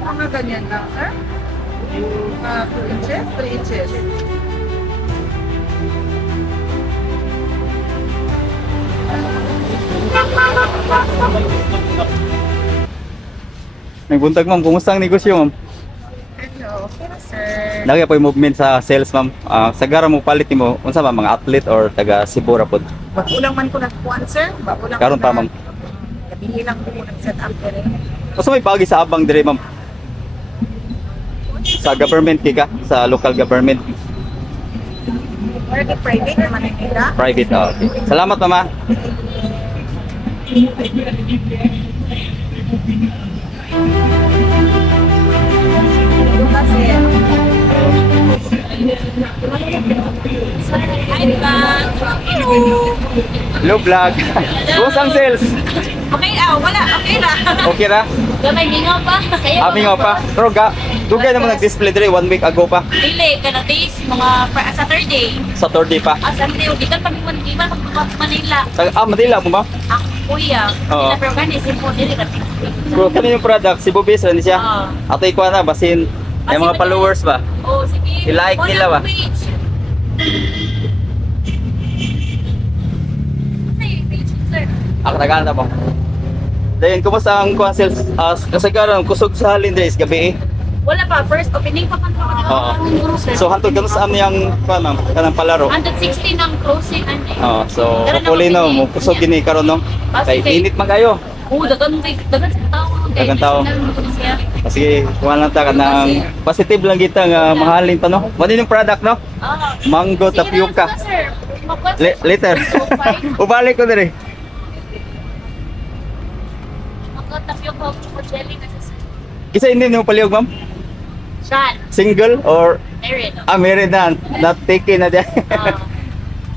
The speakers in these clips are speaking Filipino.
Mga ganyan lang, sir? 2 inches, 3 inches. Nagbuntag ma'am, kumusta ang negosyo ma'am? Hello, sir. Lagi po yung movement sa sales ma'am. Sagara mo palit mo, unsa ba mga athlete or taga Cebu ra pod? Bagulang man ko nagpuan, sir. Bagulang Karon pa ma'am. Gabi lang ko nag-set up dire. Unsa may pagi sa abang dire ma'am? Sa government kika, sa local government, Or the private naman ang nila. private. Okay. Salamat mama. Ito kasi, Hello vlog. Kumusta ang sales? Okay, wala. Okay na. Okay ra? Gamay mingaw pa. Kayo. Aming nga pa. Pero dugay naman nag-display dire 1 week ago pa. Dili, kana days, mga Saturday. Saturday pa. Sunday, di ka pa di ba Manila. Manila mo ba? Ang kuya. Oo. Sila pero kani simple dili ka. Pero kano yung product? Cebu base rin siya. Oo. Atoy ko na basin. Yung mga followers ba? Oh, sige. I-like nila ba? Page. Say page, sir. Ako naganda po. Then, kumusta ang kuha sales? Kasagaran, kusog sa halin dire is gabi eh. Wala pa, first opening pa man Oo. sir. So, hantod ka sa aming kuha ma'am, kanang palaro. 160 ng closing ano. Oo, so, Karon na hopefully no, opening. mo kusog gini karon no. Kay Sige. init man kayo. Oh, dagan sa tao. Dagan tao. Siya. Kasi kuha lang ta kanang positive lang kita nga mahalin pa no. Mo yung product no? Ah. Mango Sige tapioca. na, sir. Later. Ubalik ko dire. Mango tapioca o choco jelly na siya, sir. Kisa hindi mo palihog ma'am? Sean, Single or Erin. married na? Not taken na diyan. Ah.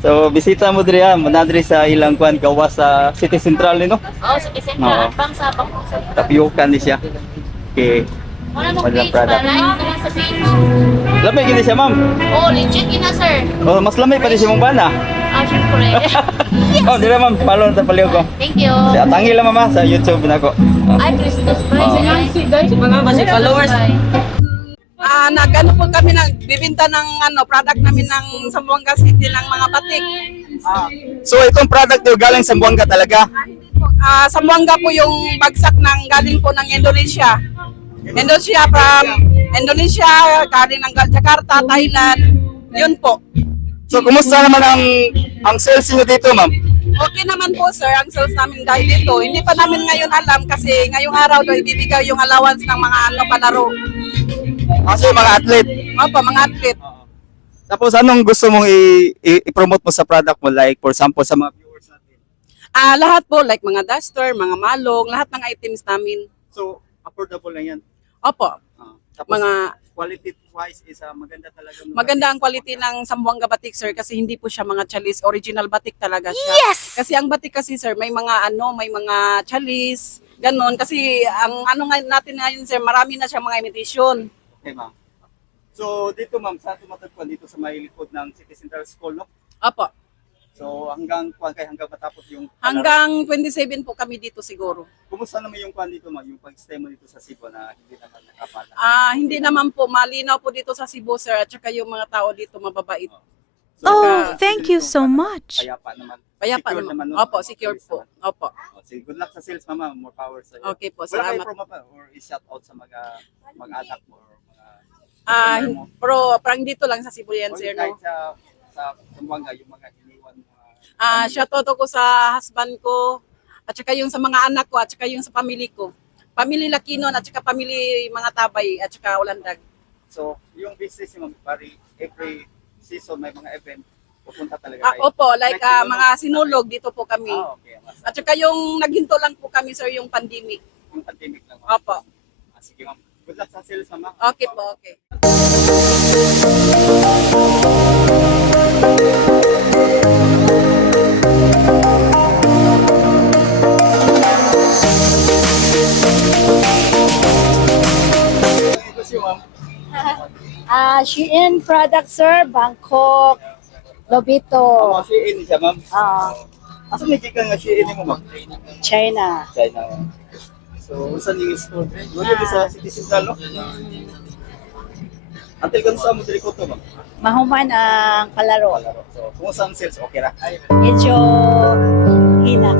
So, bisita mo diri ha, manadri sa ilang kuan gawas sa City Central no. Oh, sige, sir. Oo. Pang sa pang sa. Tapioca ni siya. Okay. Wala mong Walang page product. ba? Like na lang sa page. Lamay gini siya ma'am. Oh, legit yun na, sir. Oh, mas lamay pa din siya mong bana. Syempre. Oh, dira ma'am, follow na palihog ko. Thank you. Tangi lang mama sa YouTube na ko. Ay, Christmas prize. mga followers. nag-ano po kami, nagbibinta ng product namin ng Zamboanga City ng mga batik. So itong product nyo galing sa Zamboanga talaga? Hindi po, Zamboanga po yung bagsak ng galing po ng Indonesia. Indonesia from Indonesia, galing ng Jakarta, Thailand. Yun po. So kumusta naman ang sales niyo dito ma'am? Okay naman po sir, ang sales namin dahil dito. Hindi pa namin ngayon alam kasi ngayong araw daw ibibigay yung allowance ng mga palaro. Kasi mga athlete. Opo, mga athlete. Tapos anong gusto mong i-promote mo sa product mo? Like for example sa mga viewers natin. Lahat po, like mga duster, mga malong, lahat ng items namin. So affordable lang yan. Opo, Tapos mga quality wise is maganda talaga. maganda ang quality ng Zamboanga batik sir kasi hindi po siya mga chalis, original batik talaga siya. Yes! Kasi ang batik kasi sir, may mga may mga chalis, ganon. Kasi ang natin ngayon sir, marami na siya mga imitation. Okay ma'am. So dito ma'am, sa tumatagpuan dito sa may likod ng City Central School no? Opo, So hanggang matapos yung hanggang 27 po kami dito siguro. Kumusta naman yung kwan dito ma'am, yung pag-stay mo dito sa Cebu na hindi naman nakapala? Hindi naman po, malinaw po dito sa Cebu sir at saka yung mga tao dito mababait. So, Oh, thank you so much. Payapa naman. Kaya pa Secured naman. no? Opo, secured po. Opo. Sige, good luck sa sales mama, more power sa iyo. Okay po, Wala kayo salamat. promo pa or i-shout out sa mga mag-anak mo or mga Ah, customer mo? pero parang dito lang sa Cebu yan Or sir kahit no. sa Zamboanga, yung mga iniwan mo. Shoutout ako sa husband ko at saka yung sa mga anak ko at saka yung sa family ko. Family Lakinon at saka family mga Tabay at saka Ulandag. So, yung business mo, pari every season may mga event, pupunta talaga kayo. Opo, like mga sinulog dito po kami. Okay. At saka yung naghinto lang po kami sir yung pandemic. Yung pandemic lang. Opo. Sige ma'am. Good luck sa sales mama. Okay po, okay. Ito si ma'am. Shein product sir, Bangkok, Lobito, Si ini siya ma'am. ah, Asa may gikan nga si ini mo ma'am? China. China. So, saan yung school? Wala din sa City Central, no? Until kung saan mo diri ko to, ma'am? Mahuman ang palaro. So, kung saan sales, okay ra. Medyo hina.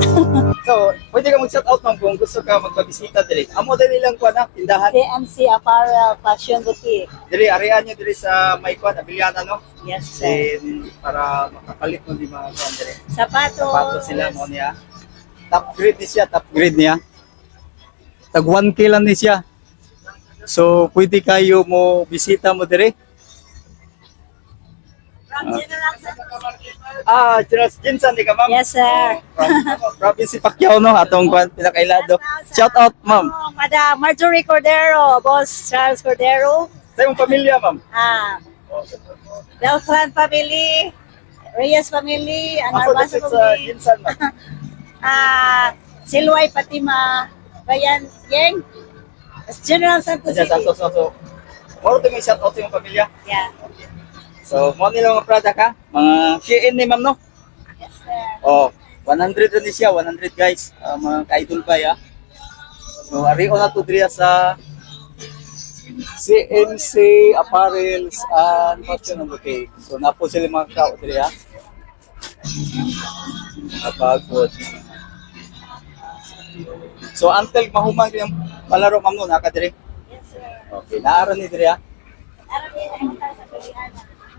So, pwede ka mag-shout out, ma'am, kung gusto ka magpabisita diri. Amo diri lang ko na, tindahan. CMC Apparel Fashion Boutique. Diri, arian nyo diri sa may kwan, Abiliana, no? Yes, sir. Then, para makapalit mo di mga kwan diri. Sapatos. Sapatos sila mo niya. Top grade ni siya, top grade niya. Tag 1K lang ni siya. So, pwede kayo mo bisita mo dire. Charles Jinsan, di ka, ma'am? Yes, sir. Province Pacquiao, no? Atong kwan, pinakailado. Shout out, ma'am. Oh, Madam Marjorie Cordero, Boss Charles Cordero. Sa iyong pamilya, ma'am. Delfran family, Reyes family, Ako Anarbasa dito sa family. Jinsan, ma'am. Silway Patima, Bayan Yang, General Santos Ayan, City. so. Moro to may shout out sa iyong pamilya. Yeah. So, mo nila mga product, ha? Mga Shein ni, ma'am, no? Yes, sir. Oh, 100 rin siya, 100 guys. Mga ka-idol pa ya. So, ari na to diri sa CMC Apparels and Fashion Boutique. So, napo sila mga tao diri ha. Napagod. So, until mahuman yung palaro, ma'am, no? Naka diri. Yes, sir. Okay, naaran ni diri ha.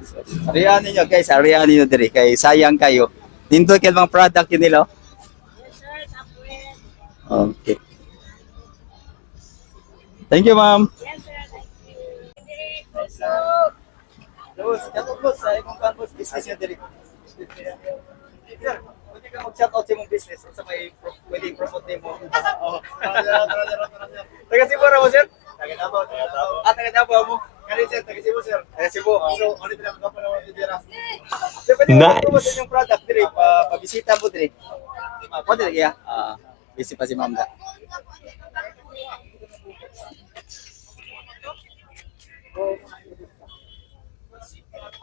Sa Ariyan ninyo guys, ariyan ninyo diri. Kay sayang kayo. Dito kay mga product yun nila. Yes, sir. Tapos. Okay. Thank you, ma'am. Yes, sir. Thank you. Boss, katong boss, sa imong campus business niya diri. Sir, pwede ka mag-shout out sa imong business sa may pwede promote nimo. Oo. Taga Cebu ra mo, sir? Taga Davao. Taga Davao mo. Kani sir, taga Cebu, sir. Taga Cebu. So, ulit na ako na mo dira. Sir, pwede mo promote yung product diri, pabisita mo diri. Pwede lagi ya. Busy pa si ma'am da.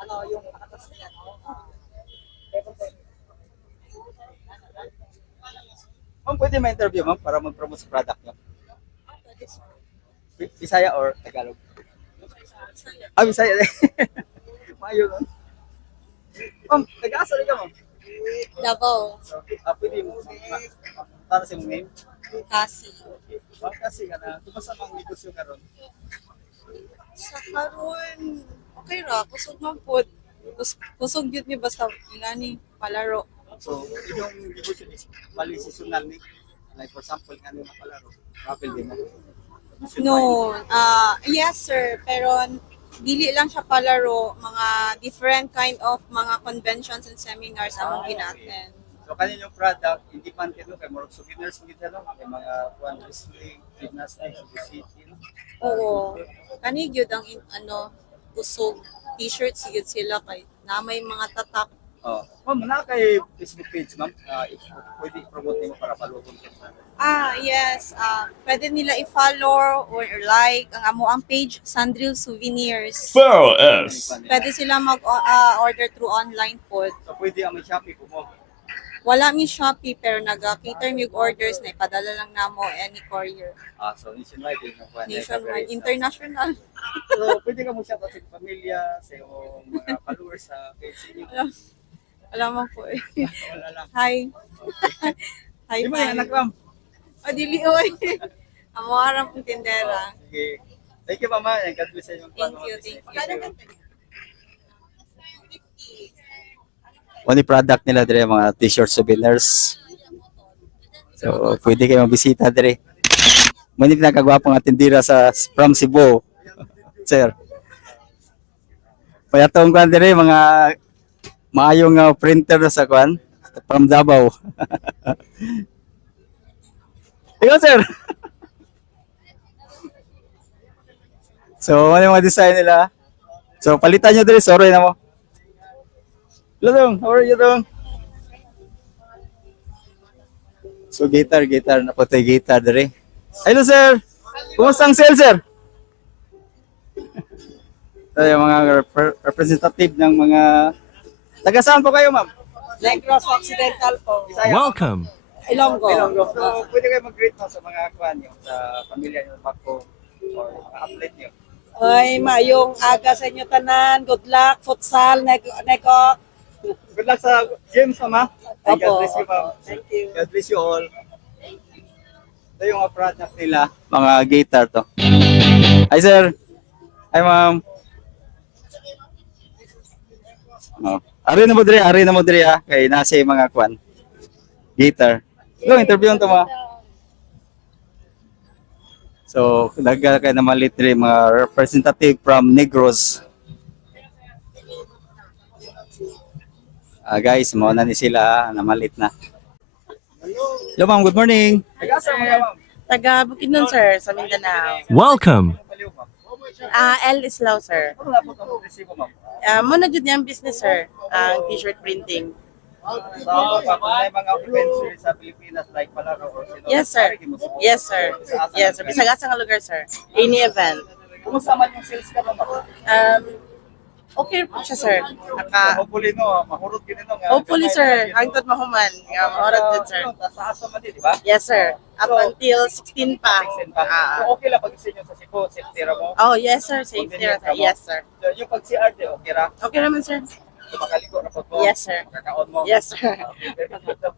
Ano yung atas niya? Ma'am, pwede ma-interview, ma'am, para mag-promote sa product niyo? Bisaya or Tagalog? Bisaya. Maayo, no? Ma'am, taga-asa rin ka, ma'am? Davao. Pwede mo, para sa mong name? Kasi. Ma'am, kasi ka na, kumusta mang negosyo ka ron? Sa karon, okay ra, kusog man pod. Kusog yun ni basta ingani palaro. So, yung negosyo is bali seasonal ni. Like for example, nga nung napalaro, travel din mo. No, yes sir, pero dili lang siya palaro, mga different kind of mga conventions and seminars among ginaten. So, kanin yung product, hindi man kino, kay more souvenirs mo gito, no? Kay mga wrestling, gymnastics, obesity, no? Oo. Kani gyud ang kusog t-shirts gyud sila kay na may mga tatak. Ma'am, na kay Facebook page, ma'am. Pwede i-promote nimo para palugon ka. Yes. Pwede nila i-follow or like ang amo ang page Sandril Souvenirs. Follow us. Pwede sila mag-order through online pod. So, pwede ang may Shopee po mo. Wala mi Shopee pero nag-cater mi og orders na ipadala lang namo any courier. So, nationwide din. Nationwide, international. So, pwede ka mo shout out sa pamilya, sa iyong mga followers sa page niyo. Alam mo po eh. Wala lang. Hi. Hi. Di ba yung anak, ma'am? Dili oy. Amo aram ang tindera. Sige. Thank you, mama. God bless sa inyong Thank you, thank you. Only product nila dire mga t-shirt souvenirs. So, pwede kayo mabisita dire. Manik na kagwapong atindira sa from Cebu. Sir. Payatong kwan dire mga maayong printer sa kwan from Davao. Ikaw, sir. So, ano yung mga design nila? So, palitan nyo dire. Sorry na mo. Hello, Dong. How are you, Dong? So, guitar. Napatay guitar dire. Hello, sir. Kumusta ang sale, sir? Ito yung mga representative ng mga... Taga saan po kayo, ma'am? Negros Occidental po. Bisaya. Welcome Ilonggo. Ilonggo. So, pwede kayo mag-greet mo sa mga kuhan nyo, sa pamilya nyo, Bako, or mga athlete nyo. Ay, mayong aga sa inyo tanan. Good luck, futsal, neko. Good luck sa games, mama. And God Opo. bless you, ma'am. Thank you. God bless you all. Ito yung mga product nila, mga guitar to. Hi, sir. Hi, ma'am. Oh. Ari na mo diri ha. Kay nasa yung mga kwan. Guitar. Go, interview to mo. So, daga kay na malit diri mga representative from Negros. Guys, mo na ni sila namalit na. Hello, ma'am. Good morning. Taga Bukidnon, sir, sa Mindanao. Welcome. L Islaw, sir. Muna jud niyang business, sir. Ang t-shirt printing. May mga events sa Pilipinas like Palaro or Sinol. Yes, sir. Yes, sir. Yes, sir. Bisag asa nga lugar, sir. Any event. Kumusta man yung sales ka, ma'am? Okay po siya, sir. Hopefully, no, mahurot ka nito. Hopefully, sir. Hangtod mahuman. Mahorat din, sir. Sa asa man din, di ba? Yes, sir. Up until 16 pa. 16 pa. So, okay lang pag-isin nyo sa Cebu, safety ra mo. Oh, yes, sir. Safety, sir. Yes, sir. So, yung pag-CR, okay ra? Okay naman, sir. So, makaligo na po mo. Yes, sir. Kakaon mo. Yes, sir. Okay, very good. So,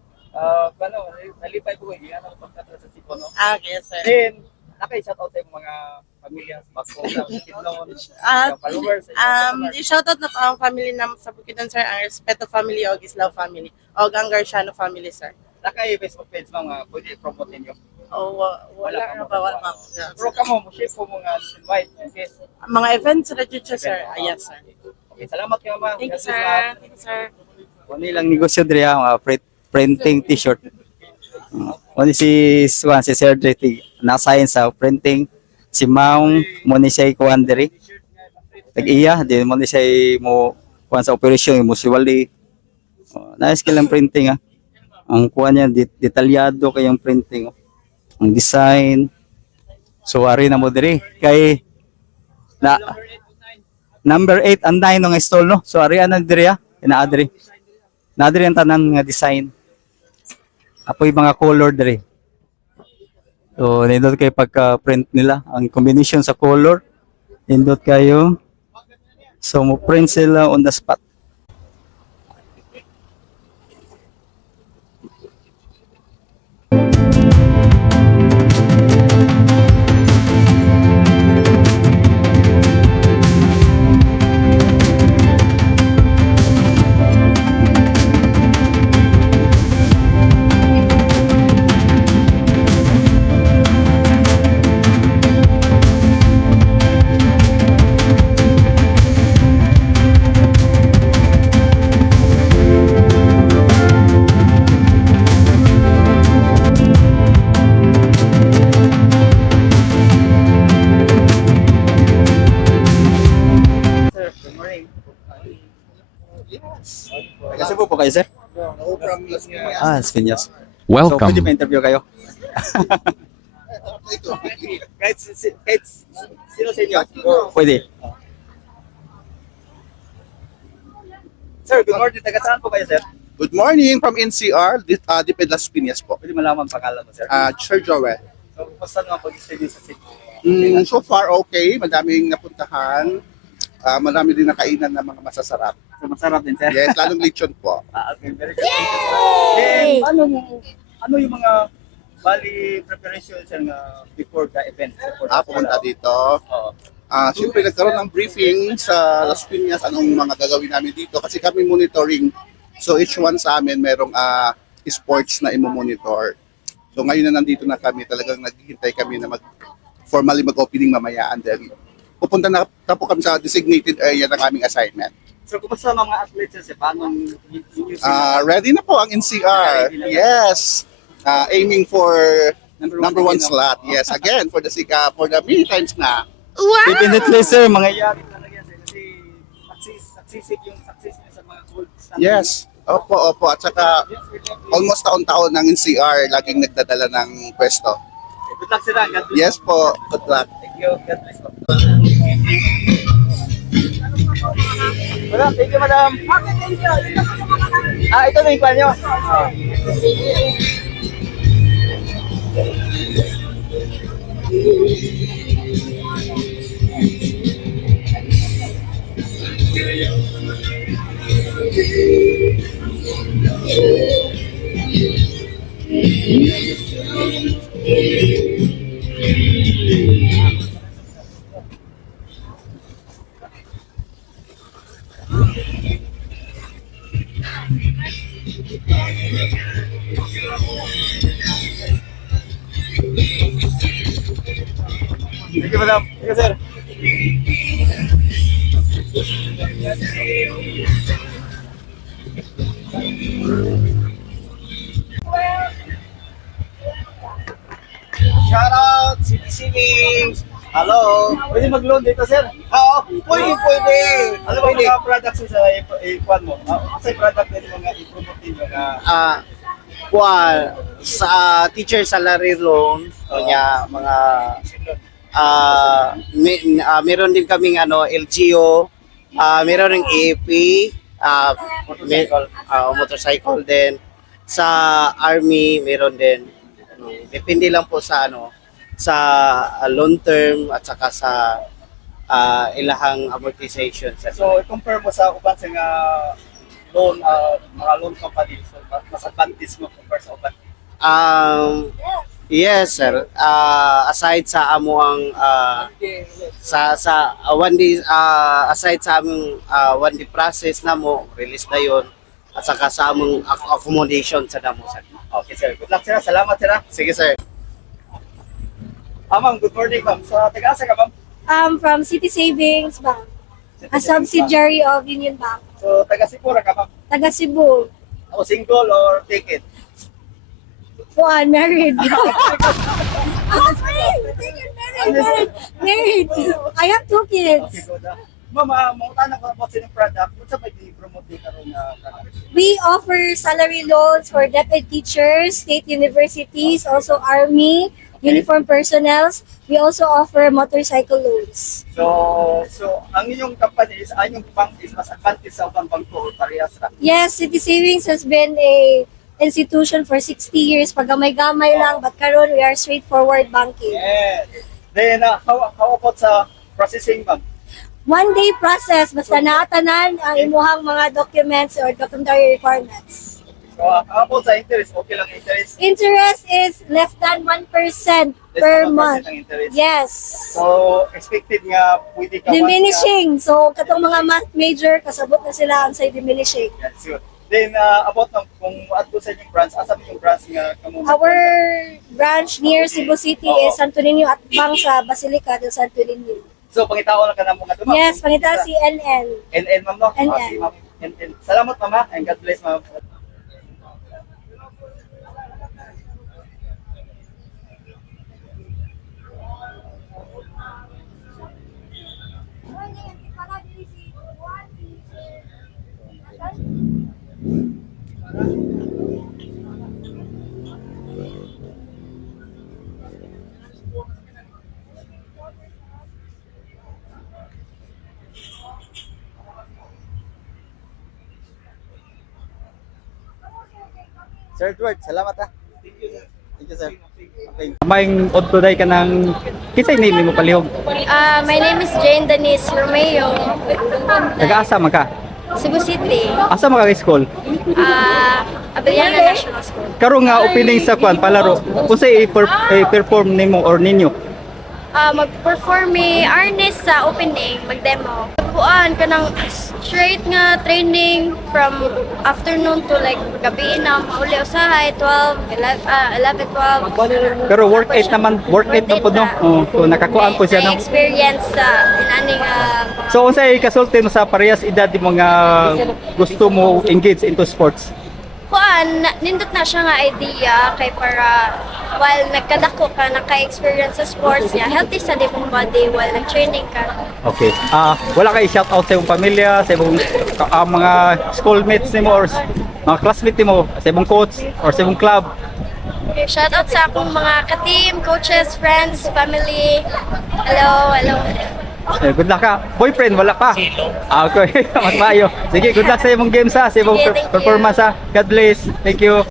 nalipay ko, yan ang pagkatra sa Cebu, no? Yes, sir. Then, naka-shout out sa yung mga pamilya sa Bako, sa Bukidnon, sa followers. I-shoutout na po ang family na sa Bukidnon, sir, ang Respeto family o Gislao family o ang Garciano family, sir. Naka-Facebook page mo nga, pwede i-promote ninyo. Wala na ba? Wala pa. Pero ka mo, ship po mga invite in case. Mga events sa future, sir. Yes, sir. Okay, salamat kayo, ma'am. Thank you, God bless, sir. ma'am. Thank you, sir. Ano ilang negosyo diri ha, mga printing t-shirt. Ano si Sir Dreti, na-assign sa printing. Si Maung, mo ni siya ikuhan diri. Tag-iya, di mo ni siya mo kuhan sa operasyon, mo si Wali. Nice kilang printing ha. Ang kuhan niya, detalyado kayang printing. Ang design. So, ari na mo diri. Kay, number 8 and 9 ng stall, no? So, ari na diri ha. Inaadri. Naadri ang tanan nga design. Apoy mga color diri. So, nindot kayo pagka-print nila. Ang combination sa color. Nindot kayo. So, mo print sila on the spot. Sir, good morning. Kasi po kayo, sir? Las Piñas. So, Welcome. pwede ma-interview kayo? kahit sino sa inyo? Pwede. Sir, good morning. Taga saan po kayo, sir? Good morning from NCR, Diped Las Piñas po. Pwede malaman pangalan mo, sir? Sir Joel. So, kumusta naman pag-study sa Cebu? So far okay, madaming napuntahan. Marami din nakainan na mga masasarap. So, masarap din, sir? Yes, lalong lechon po. Okay, very good. Yay! And ano yung mga bali preparation sir nga before the event? Pumunta dito. Oo. Siyempre nagkaroon ng briefing sa Las Piñas anong mga gagawin namin dito kasi kami monitoring. So each one sa amin merong sports na imo-monitor. So ngayon na nandito na kami, talagang naghihintay kami na formally mag-opening mamaya and then pupunta na po kami sa designated area ng aming assignment. So kumusta mga athletes sir? Paano Ready na po ang NCR. Yes. Aiming for number one slot. Yes, again for the many times na. Definitely sir, mga yari talaga yan sir. Kasi successive yung success niya sa mga gold standard. Yes. Opo. At saka almost taon-taon ng NCR laging nagdadala ng pwesto. Good luck sir. God bless. Yes po. Good luck. Thank you. God bless po. Madam, thank you madam. Ito na yung kwan nyo. Thank you, madam. Thank you, sir. Shoutout, City Savings. Hello. Pwede mag-loan dito, sir? Oo, pwede. Ano ba mga products mo sa ikuan mo? Sa product din mga i-promote din mga Sa teacher salary loan, mga meron din kaming LGO, meron ng AAP, motorcycle din. Sa army meron din. Depende lang po sa sa long term at saka sa ilahang amortization. So, i-compare mo sa uban sa nga loan, mga loan company. So, mas advantage mo compare sa uban. Yes, sir. Aside sa amo ang sa one day aside sa among one day process na mo release na yon at saka sa among accommodation sa damo, sir. Okay, sir. Good luck, sir. Salamat, sir. Sige, sir. Ma'am, good morning, ma'am. Sa taga-asa ka, ma'am? From City Savings Bank, a subsidiary of Union Bank. So, taga-Sipura ka, ma'am? Taga Cebu. O single or take it? Juan, married. Married. I have 2 kids. Okay, good. Ma'am, mga tanong ko about sa inyong product. Kung sa pwede i-promote din karoon na product? We offer salary loans for DepEd teachers, state universities, also army, uniform personnel. We also offer motorcycle loans. So ang inyong company is, ang inyong bank is mas advantage sa ubang bangko o parehas ra? Yes, City Savings has been a institution for 60 years. Pagamay-gamay lang, but karon we are straightforward banking. Yes. Then, how about sa processing, ma'am? 1-day process, basta naatanan ang imuhang mga documents or documentary requirements. So, how about sa interest? Okay lang interest? Interest is less than 1% Less per than 1% month. ang interest. Yes. So, expected nga pwede ka Diminishing. So, katong mga math major, kasabot na sila ang say diminishing. Yes, sure. Then, about kung ato sa inyong branch, asa mo yung branch nga kamo? Our branch near Cebu City is Santo Niño at Bang sa Basilica del Santo Niño. So, pangitao lang ka na mga dumang? Yes, pangita si NN. NN, ma'am, no? NN. Si ma'am. NN. Salamat, mama, and God bless, ma'am. Sir Edward, salamat ha. Thank you, sir. Okay. Maing odtoday ka ng kisay name mo palihog. My name is Jane Denise Romeo. Taga-asa man ka? Cebu City. Asa man ka school? Abellana National School. Karon nga opening sa kwan palaro. Unsay i-perform nimo or ninyo? Mag-perform mi Arnes sa opening, mag-demo. Kuan ka ng straight nga training from afternoon to like gabi na mauli usahay 11, 12. Pero work 8 naman, work 8 na pud no. So nakakuan po siya no. Experience sa inaning So unsay kasulti mo sa parehas edad di mo nga gusto mo engage into sports? kuan nindot na siya nga idea kay para while nagkadako ka naka-experience sa sports niya healthy sa di mong body while nag-training ka. Okay. Wala kay shout out sa imong pamilya, sa imong mga schoolmates nimo or mga classmates nimo, sa imong coach or sa imong club. Okay, shout out sa akong mga ka-team, coaches, friends, family. Hello. Good luck ka. Boyfriend, wala pa. Okay, mas maayo. Sige, good luck sa imong games ha, sa imong Sige, thank you. performance ha. God bless. Thank you.